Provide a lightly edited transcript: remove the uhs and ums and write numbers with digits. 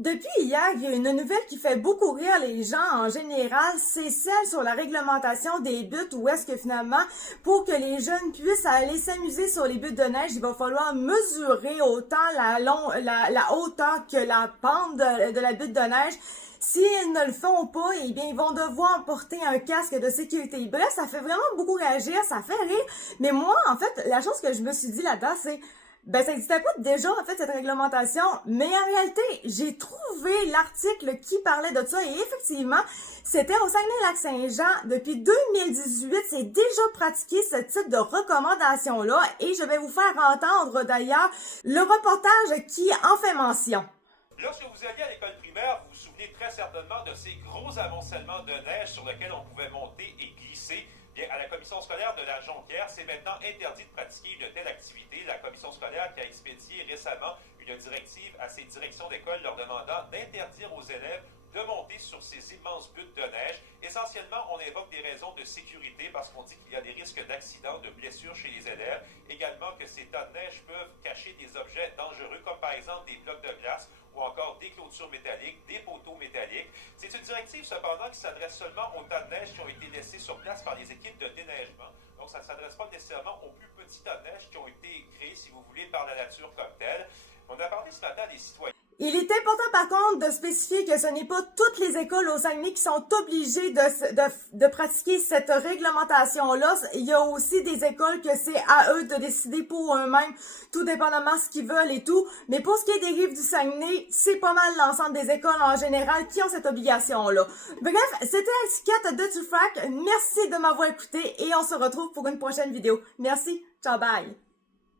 Depuis hier, il y a une nouvelle qui fait beaucoup rire les gens en général, c'est celle sur la réglementation des buttes où est-ce que finalement, pour que les jeunes puissent aller s'amuser sur les buttes de neige, il va falloir mesurer autant la hauteur que la pente de la butte de neige. S'ils ne le font pas, eh bien, ils vont devoir porter un casque de sécurité. Bref, ça fait vraiment beaucoup réagir, ça fait rire. Mais moi, en fait, la chose que je me suis dit là-dedans, c'est ça n'existait pas déjà, en fait, cette réglementation, mais en réalité, j'ai trouvé l'article qui parlait de ça, et effectivement, c'était au Saguenay-Lac-Saint-Jean. Depuis 2018, c'est déjà pratiqué ce type de recommandation-là, et je vais vous faire entendre, d'ailleurs, le reportage qui en fait mention. Lorsque vous alliez à l'école primaire, vous vous souvenez très certainement de ces gros amoncellements de neige sur lesquels on pouvait monter et glisser. Bien, à la commission scolaire de la Jonquière, c'est maintenant interdit de pratiquer une telle activité. La commission scolaire qui a expédié récemment une directive à ses directions d'école leur demandant d'interdire aux élèves de monter sur ces immenses buttes de neige. Essentiellement, on invoque des raisons de sécurité parce qu'on dit qu'il y a des risques d'accidents, de blessures chez les élèves. Également que ces tas de neige peuvent cacher des objets dangereux comme par exemple des blocs de glace ou encore des clôtures métalliques, des poteaux métalliques. C'est une directive cependant qui s'adresse seulement aux tas de neige qui ont été laissés sur place par les équipes de déneigement. Donc ça ne s'adresse pas nécessairement aux plus petits tas de neige qui ont été créés, si vous voulez, par la nature comme telle. On a parlé ce matin des citoyens. Il est important par contre de spécifier que ce n'est pas toutes les écoles au Saguenay qui sont obligées de pratiquer cette réglementation-là. Il y a aussi des écoles que c'est à eux de décider pour eux-mêmes, tout dépendamment ce qu'ils veulent et tout. Mais pour ce qui est des rives du Saguenay, c'est pas mal l'ensemble des écoles en général qui ont cette obligation-là. Bref, c'était Alcicat de Tufrac. Merci de m'avoir écouté et on se retrouve pour une prochaine vidéo. Merci, ciao, bye!